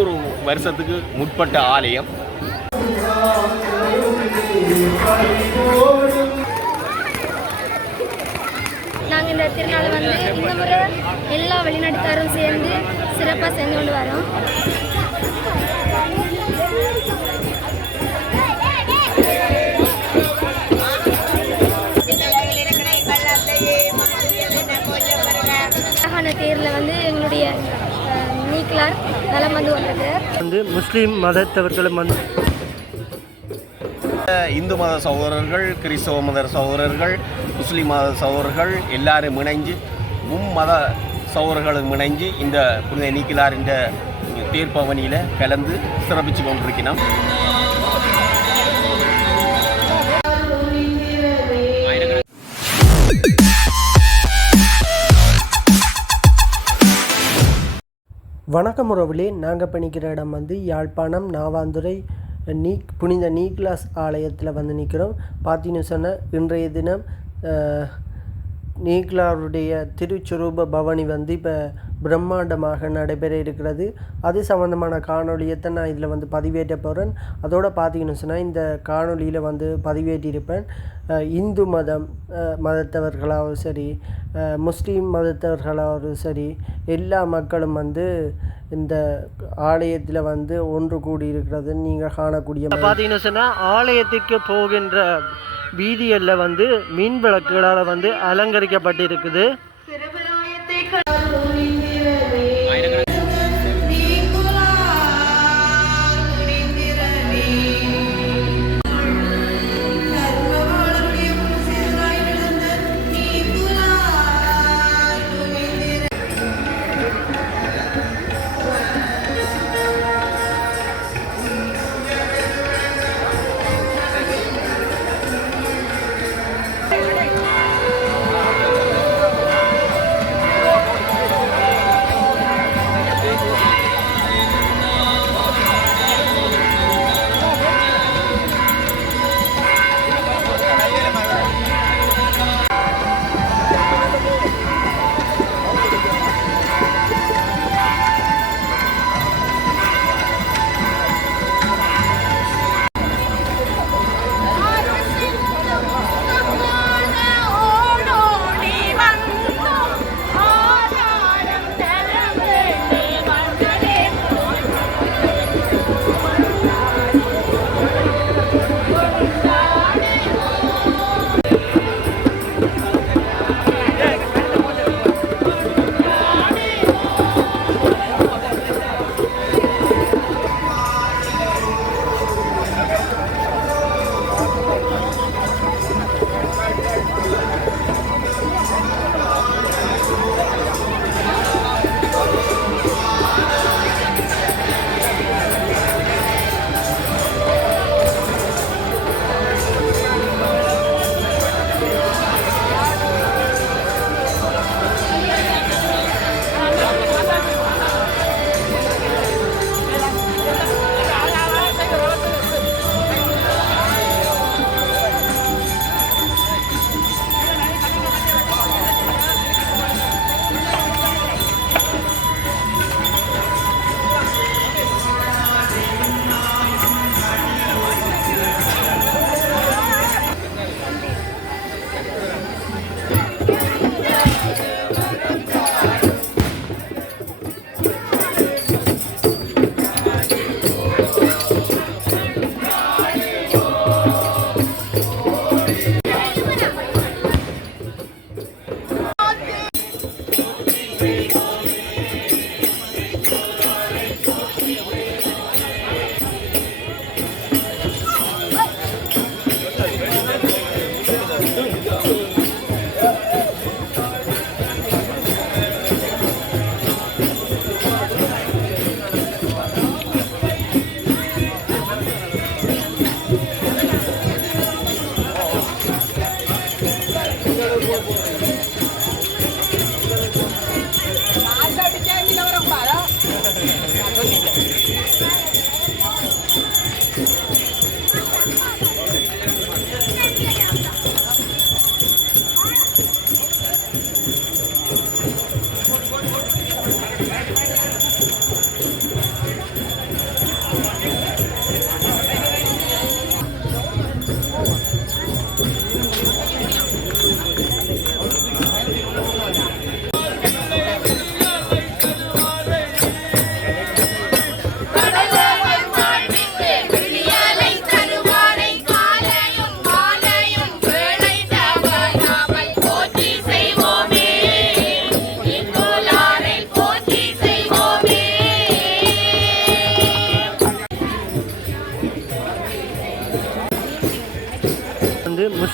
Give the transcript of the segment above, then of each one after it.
200 வருஷத்துக்கு முற்பட்ட ஆலயம். நாங்கள் இந்த திருநாளை இந்த முறை எல்லா வெளிநாட்டுக்காரும் சேர்ந்து சிறப்பாக செஞ்சு கொண்டு வரோம். தேரில் எங்களுடைய நீக்கலார் நலம் வந்தது முஸ்லீம் மதத்தவர்களும் இந்து மத சகோதரர்கள், கிறிஸ்தவ மத சகோதரர்கள், முஸ்லீம் மத சகோதரர்கள் எல்லாரும் இணைஞ்சு மத சகோதரர்களும் இணைஞ்சு இந்த புனித நீக்கலார் இந்த தேர்ப்பவனியில் கலந்து சிறப்பித்து கொண்டிருக்கிறோம். வணக்கம் உறவுகளே, நாங்கள் பண்ணிக்கிற இடம் யாழ்ப்பாணம் நாவாந்துறை புனித நீக்லாஸ் ஆலயத்தில் நிற்கிறோம். பார்த்தீங்கன்னு சொன்னால் இன்றைய தினம் நீக்லாருடைய திருச்சுரூப பவனி இப்போ பிரம்மாண்டமாக நடைபெற இருக்கிறது. அது சம்பந்தமான காணொலியத்தை நான் இதில் பதிவேற்ற போகிறேன். அதோடு பார்த்தீங்கன்னு சொன்னால் இந்த காணொலியில் பதிவேற்றியிருப்பேன். இந்து மதத்தவர்களாகவும் சரி, முஸ்லீம் மதத்தவர்களாகவும் சரி, எல்லா மக்களும் இந்த ஆலயத்தில் ஒன்று கூடி இருக்கிறது நீங்கள் காணக்கூடிய. பார்த்தீங்கன்னு சொன்னால் ஆலயத்திற்கு போகின்ற வீதிகளில் மின் விளக்குகளால் அலங்கரிக்கப்பட்டிருக்குது.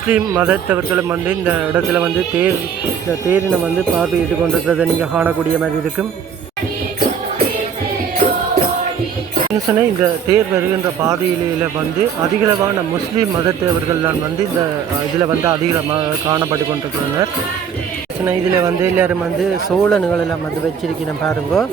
முஸ்லீம் மதத்தவர்களும் வந்து இந்த இடத்துல வந்து இந்த தேரினை வந்து பார்வையிட்டு கொண்டிருக்கிறத நீங்கள் காணக்கூடிய மாதிரி இருக்கும். சொன்னால் இந்த தேர் வருகின்ற பாதையில வந்து அதிகளவான முஸ்லீம் மதத்தவர்கள் தான் வந்து இந்த இதில் வந்து அதிகமாக காணப்பட்டு கொண்டிருக்கிறார். இதில் வந்து எல்லோரும் வந்து சோழனுகள் எல்லாம் வந்து வச்சிருக்கிறேன் பாருங்க.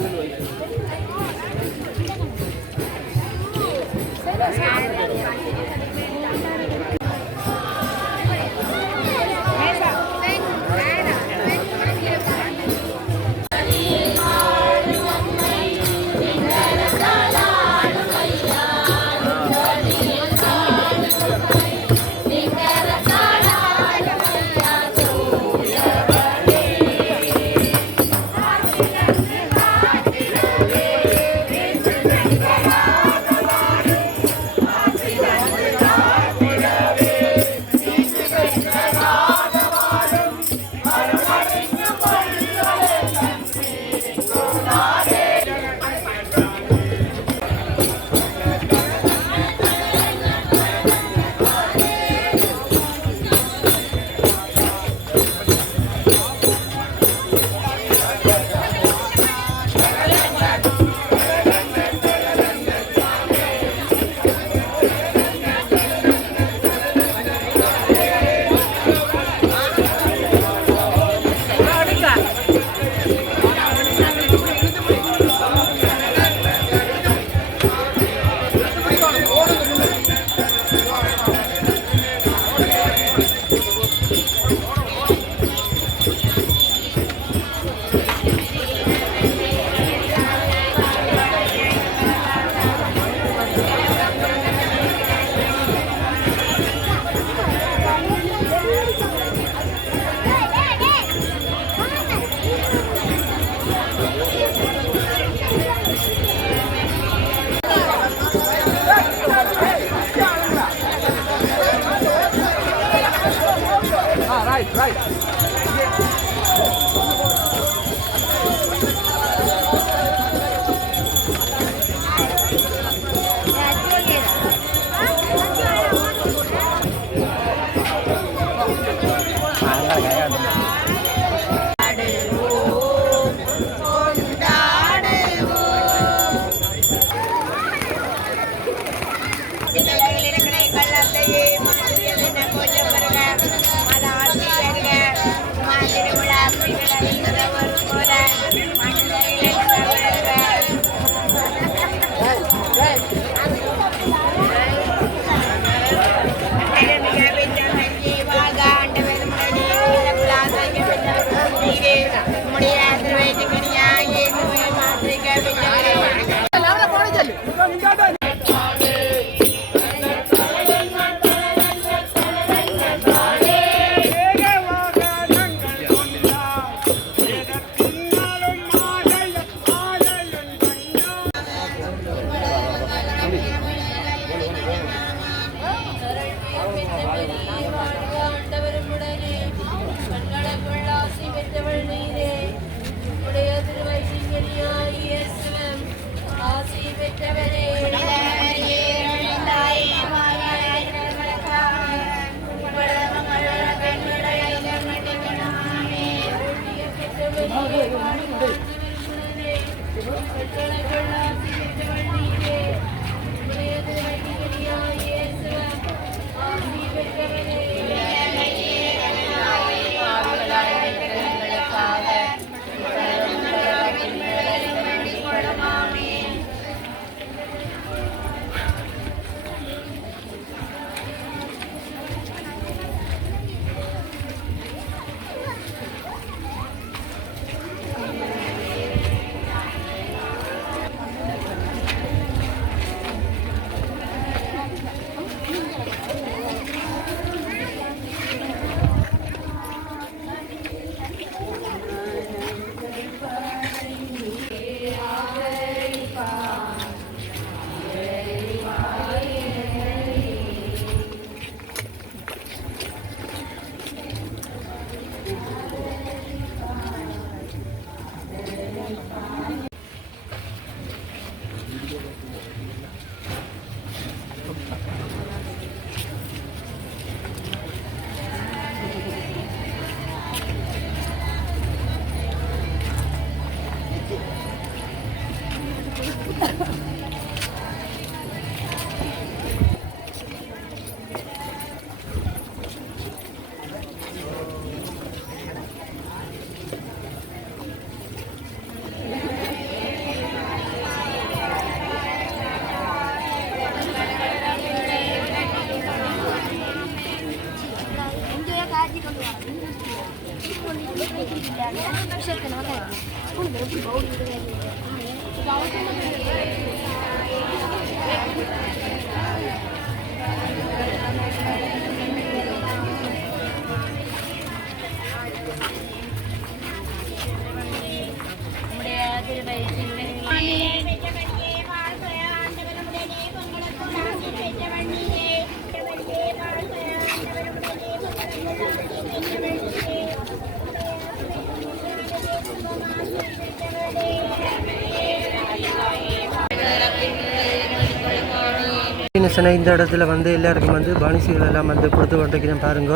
இந்த இடத்துல வந்து எல்லாருக்கும் வந்து பானிசிகள் எல்லாம் வந்து கொடுத்து கொண்டிருக்கிறேன் பாருங்க.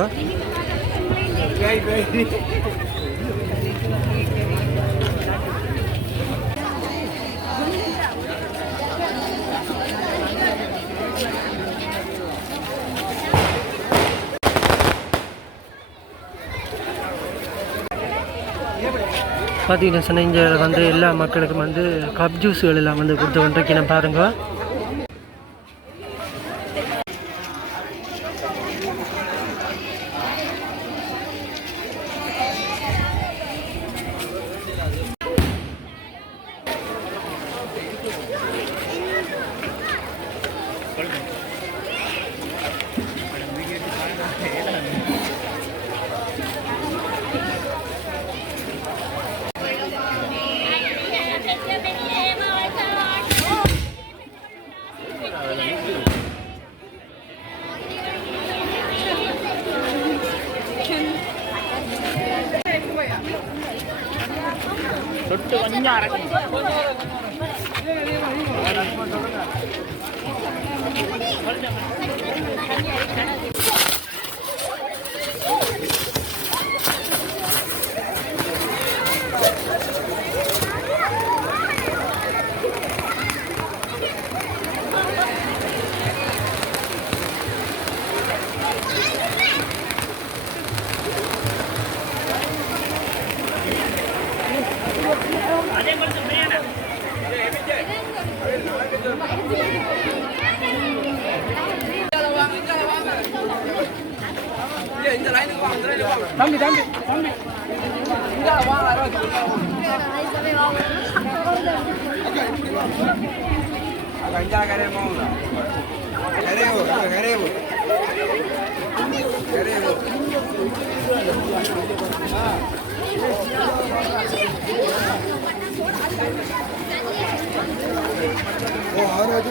பார்த்தீங்கன்னா சொன்ன இங்கே வந்து எல்லா மக்களுக்கும் வந்து கப் ஜூஸுகள் எல்லாம் வந்து கொடுத்து கொண்டிருக்கிறேன் பாருங்க. தம்பி தம்பி தம்பி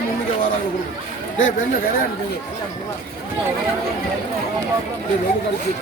முன்னுக்கு வராங்க டேய் பெண்ணு கரையாடு ரொம்ப கடிச்சு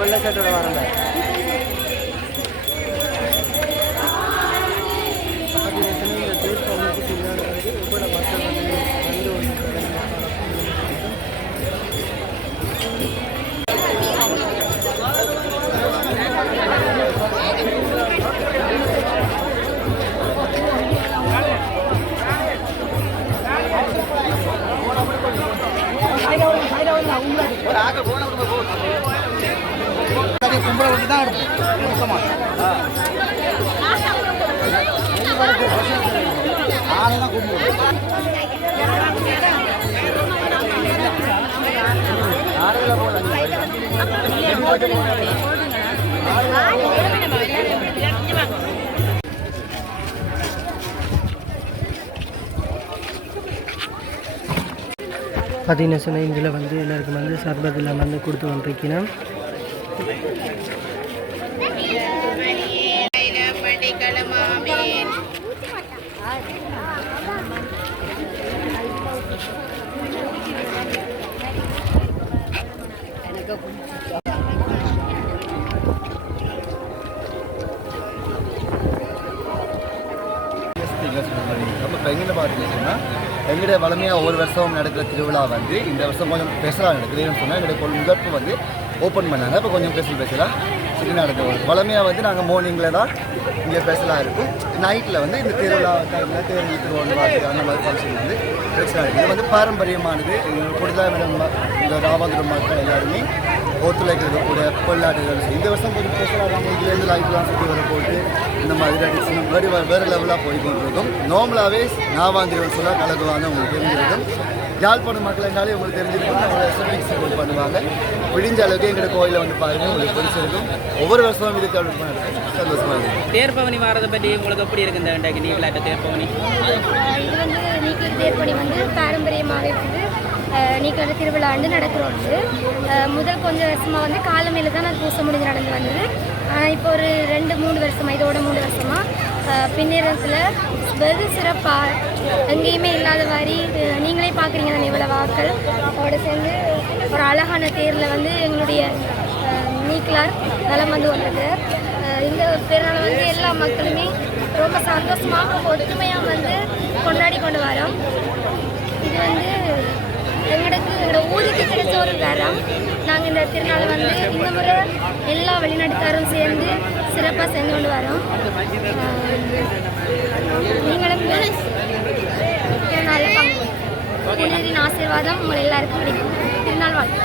வெள்ளை சட்டோட வரல கும்பலை விட்டு தான் எடுப்போம் ஆளெல்லாம் கும்பிடுவோம் பார்த்தீங்கன்னா சொன்னால் இதில் வந்து எல்லாருக்கும் வந்து சர்பத்தில் வந்து கொடுத்து கொண்டிருக்கிறேன். இப்போ எங்கே பார்த்தீங்கன்னா எங்களுடைய வளமையாக ஒவ்வொரு வருஷம் நடக்கிற திருவிழா வந்து இந்த வருஷம் கொஞ்சம் ஸ்பெஷலாக நடக்குதுன்னு சொன்னால் எங்களுடைய முதற்பு வந்து ஓப்பன் பண்ணாங்க. இப்போ கொஞ்சம் ஸ்பெஷலாக சரி நடக்குது. வளமையாக வந்து நாங்கள் மார்னிங்கில் தான் இங்கே ஸ்பெஷலாக இருக்கும். நைட்டில் வந்து இந்த திருவிழா டைமில் தேர்தல் திருவிழா அந்த மாதிரி ஃபங்க்ஷன் வந்து ஸ்பெஷலாக இருக்குது. இது வந்து பாரம்பரியமானது. கூடுதலாக இந்த ராவாதுரம் மக்கள் எல்லாருமே ஒத்துழைக்கிறது கூட கொள்ளாட்டுகள். இந்த வருஷம் கொஞ்சம் ஸ்பெஷலாக நம்ம இதுலேருந்து லைட்லாம் சுற்றி வர போட்டு இந்த மாதிரி வேறு லெவலாக போய்கொண்டிருக்கும். நார்மலாகவே நாவாந்திரம் சொல்ல கலக்குவாங்க உங்களுக்கு தெரிஞ்சிருக்கும். யாழ்ப்பாணம் மக்கள் என்றாலே உங்களுக்கு தெரிஞ்சிருக்கும். நம்மளோட எஸ்எம்எக்ஸ் பண்ணுவாங்க. விடிஞ்ச அளவுக்கு எங்களோட கோயிலை வந்து பாருங்கள், உங்களுக்கு பிடிச்சிருக்கும். ஒவ்வொரு வருஷமும் இது சந்தோஷமாக இருக்கும். தேர்பவனி வரதை பற்றி உங்களுக்கு எப்படி இருக்கு இந்த இன்றைக்கு நீங்களாட்ட தேர்பவனி? இது வந்து நீக்கல் தேர்ப்பணி வந்து பாரம்பரியமாகவே வந்து நீக்கல் திருவிழா ஆண்டு நடக்கிறோம். முதல் கொஞ்சம் வருஷமாக வந்து காலமையில் தான் அது பூசை முடிஞ்சு நடந்து வந்தது. ஆனால் இப்போ ஒரு 2-3 வருஷமாக இதோட 3 வருஷமாக பின்னேரத்தில் வெகு சிறப்பாக எங்கேயுமே இல்லாத மாதிரி நீங்களே பார்க்குறீங்க தானே இவ்வளோ வாக்கள் அதோட சேர்ந்து ஒரு அழகான தேரில் வந்து எங்களுடைய நீக்கலார் நலம் வந்து வந்தது. இந்த பெருநாள் வந்து எல்லா மக்களுமே ரொம்ப சந்தோஷமாக ஒற்றுமையாக வந்து கொண்டாடி கொண்டு வரோம். இது வந்து எங்களோட ஊருக்கு கிடைச்ச ஒரு தரம். நாங்கள் இந்த திருநாளை வந்து இந்த முறை எல்லா வெளிநாட்டுக்காரும் சேர்ந்து சிறப்பாக செஞ்சு கொண்டு வரோம். நீங்களும் திருநாளில் பங்கு புனிதரின் ஆசீர்வாதம் உங்கள் எல்லாருக்கும் கிடைக்கும். திருநாள் வாழ்த்து.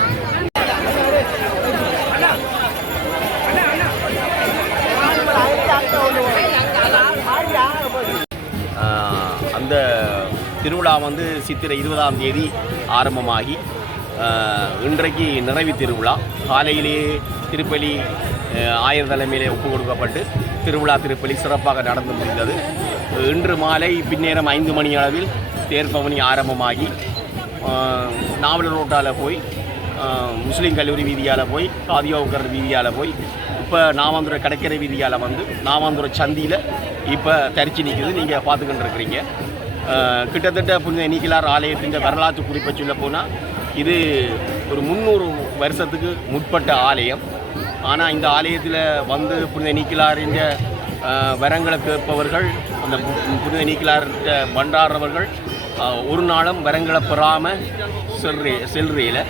வந்து சித்திரை 20ஆம் தேதி ஆரம்பமாகி இன்றைக்கு நிறைவு திருவிழா. காலையிலேயே திருப்பலி ஆயர் தலைமையிலே ஒப்பு கொடுக்கப்பட்டு திருப்பலி சிறப்பாக நடந்து முடிந்தது. இன்று மாலை பின்னேரம் 5 மணி அளவில் தேர்பவனி ஆரம்பமாகி நாவலர் ரோட்டால் போய் முஸ்லீம் கல்லூரி வீதியால் போய் காதியோக்கர் வீதியால் போய் இப்போ நாவாந்துறை கடற்கரை வீதியால் வந்து நாவாந்துறை சந்தியில் இப்போ தரிச்சு நிற்குது. நீங்கள் பார்த்துக்கிட்டு இருக்கிறீங்க. கிட்டத்தட்ட புனித நீக்கிலார் ஆலயத்தின் வரலாற்று குறிப்பை சொல்ல போனால் இது ஒரு 300 வருஷத்துக்கு முற்பட்ட ஆலயம். ஆனால் இந்த ஆலயத்தில் வந்து புனித நீக்கிலாரின் வரங்களை கேட்பவர்கள், அந்த புனித நீக்கிலார்கிட்ட பண்டாடுறவர்கள் ஒரு நாளும் வரங்களை பெறாமல் செல்றையில்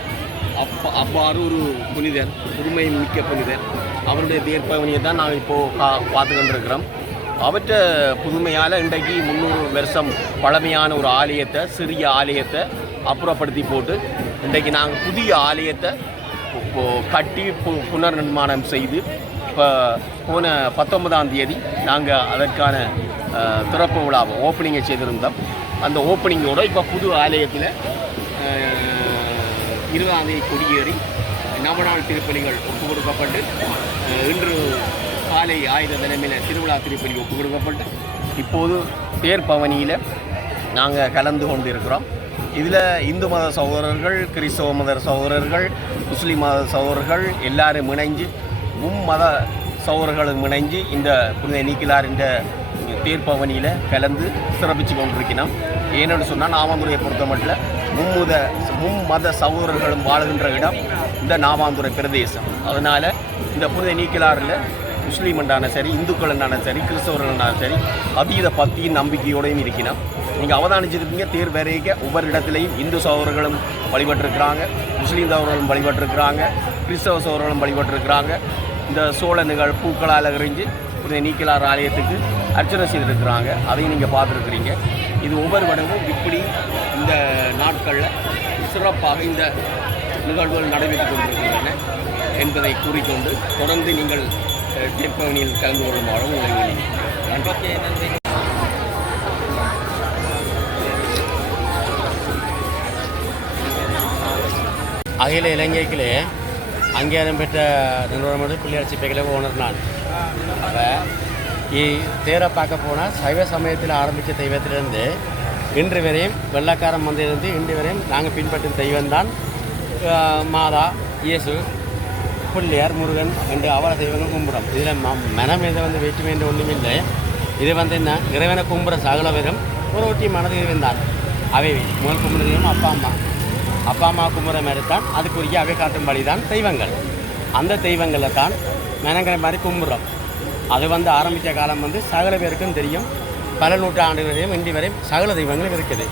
அவ்வாறு ஒரு புனிதர், புதுமை மிக்க புனிதர், அவருடைய தேர்ப்பவனியை தான் நாங்கள் இப்போது பார்த்துக்கிட்டு இருக்கிறோம். அவற்றை புதுமையால் இன்றைக்கு 300 வருஷம் பழமையான ஒரு ஆலயத்தை, சிறிய ஆலயத்தை அப்புறப்படுத்தி போட்டு இன்றைக்கு நாங்கள் புதிய ஆலயத்தை கட்டி புனர் நிர்மாணம் செய்து இப்போ போன 19ஆம் தேதி நாங்கள் அதற்கான திறப்பு விழாவை ஓப்பனிங்கை செய்திருந்தோம். அந்த ஓப்பனிங்கோடு இப்போ புது ஆலயத்தில் 20ஆம் தேதி கொடியேறி நவநாள் திருப்பலிகள் ஒப்பு கொடுக்கப்பட்டு இன்று காலை ஆயுத தலைமையில் திருவிழா திருப்பலி ஒப்பு கொடுக்கப்பட்டு இப்போது தேர் பவனியில் நாங்கள் கலந்து கொண்டு இருக்கிறோம். இதில் இந்து மத சகோதரர்கள், கிறிஸ்தவ மத சகோதரர்கள், முஸ்லீம் மத சகோதரர்கள் எல்லாரும் இணைஞ்சு மத சகோதரர்களும் இணைஞ்சு இந்த புனித நீக்கிலாரின் தேர்ப்பவனியில் கலந்து சிறப்பித்து கொண்டிருக்கிறோம். ஏன்னு சொன்னால் நாவாந்துறையை பொறுத்த மட்டும் மத சகோதரர்களும் வாழுகின்ற இடம் இந்த நாவாந்துறை பிரதேசம். அதனால் இந்த புனித நீக்கிலாரில் முஸ்லீம் என்றாலும் சரி, இந்துக்கள் என்றாலும் சரி, கிறிஸ்தவர்கள் என்றாலும் சரி, அதீத பக்தியின் நம்பிக்கையோடையும் இருக்கணும். நீங்கள் அவதானிச்சிருப்பீங்க, தேர் வரைக்க ஒவ்வொரு இடத்துலையும் இந்து சகோதரர்களும் வழிபட்டிருக்கிறாங்க, முஸ்லீம் சகோதரர்களும் வழிபட்டிருக்கிறாங்க, கிறிஸ்தவ சகோதரர்களும் வழிபட்டிருக்கிறாங்க. இந்த சோழனுகள் பூக்களால் எறிஞ்சு புனித நீக்கிலார் ஆலயத்துக்கு அர்ச்சனை செய்திருக்கிறாங்க. அதையும் நீங்கள் பார்த்துருக்குறீங்க. இது ஒவ்வொரு வருடமும் இப்படி இந்த நாட்களில் சிறப்பாக இந்த நிகழ்வுகள் நடைபெற்று கொண்டிருக்கின்றன என்பதை கூறிக்கொண்டு தொடர்ந்து நீங்கள் தேர்ப்பவனியில் கலந்து கொள்ளுமாறு உங்களை நன்றி. அகில இலங்கைக்கிலே அங்கீகாரம் பெற்ற நிறுவனம் பிள்ளையார் சிப்பைகளை ஓனர் நான். அப்போ தேரை பார்க்க போனால் சைவ சமயத்தில் ஆரம்பித்த தெய்வத்திலிருந்து இன்று வரையும் வெள்ளக்காரன் வந்திருந்து இன்று வரையும் நாங்கள் பின்பற்றும் தெய்வம்தான் மாதா, இயேசு, பிள்ளையார், முருகன் என்று அவரை தெய்வங்கள் கும்பிடும். இதில் மனம் இதை வந்து வேற்றுமை என்று ஒன்றுமில்லை. இது வந்து என்ன, இறைவனை கும்பிட்ற சகல பேரும் ஒரு ஒட்டியமானது இறைவன் தான். அவை முதல் கும்பிடுறதும் அப்பா அம்மா கும்பிட்ற மாதிரி தான் அதுக்குரிய அவை காட்டும்படி தான் தெய்வங்கள். அந்த தெய்வங்களை தான் மெனங்கிற மாதிரி கும்பிட்றோம். அது வந்து ஆரம்பித்த காலம் வந்து சகல பேருக்கும் தெரியும். பல நூற்றாண்டுகளையும் இன்றி வரையும் சகல தெய்வங்களும் இருக்குது.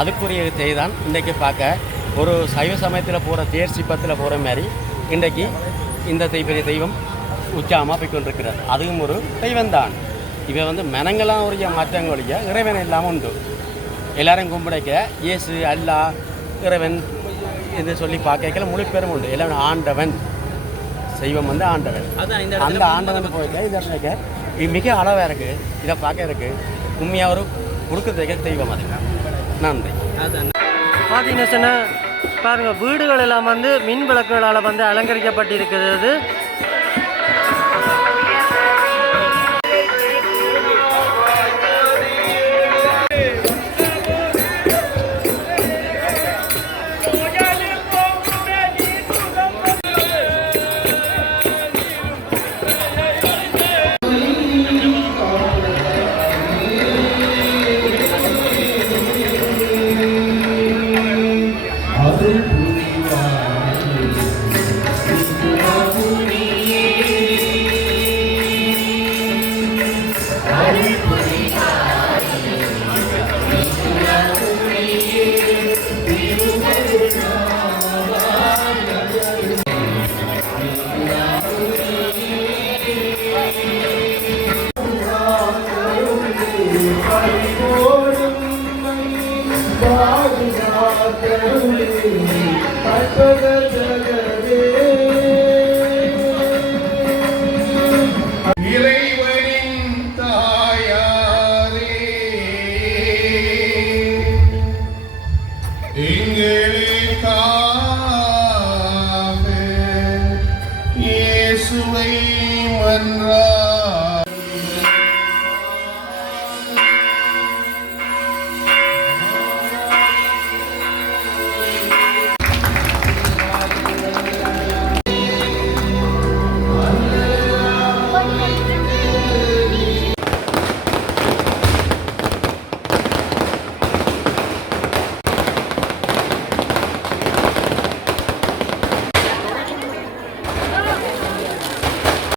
அதுக்குரிய செய்தான் இன்றைக்கு பார்க்க ஒரு சைவ சமயத்தில் போகிற தேர் சிப்பத்தில் போகிற மாதிரி இன்றைக்கு இந்த பெரிய தெய்வம் உச்சாமல் போய் கொண்டிருக்கிறார். அதுவும் ஒரு தெய்வம்தான். இவை வந்து மெனங்களாம் உரிய மாற்றங்களுடைய இறைவன் இல்லாமல் உண்டு. எல்லாரும் கும்பிடைக்க இயேசு, அல்லா, இறைவன் என்று சொல்லி பார்க்கல முழு பேரும் உண்டு. எல்லாரும் ஆண்டவன், தெய்வம் வந்து ஆண்டவன். அந்த ஆண்டவன் போயிருக்க இந்த இடத்துல இது மிக அளவாக இருக்குது. இதை பார்க்க இருக்குது உண்மையாக ஒரு கொடுக்கறதுக்கு தெய்வம். அது நன்றி. பார்த்தீங்கன்னா சொன்னால் பாருங்கள், வீடுகள் எல்லாம் வந்து மின் விளக்குகளால் வந்து அலங்கரிக்கப்பட்டிருக்கிறது. Hare Krishna, Krishna Hare எங்களுக்காக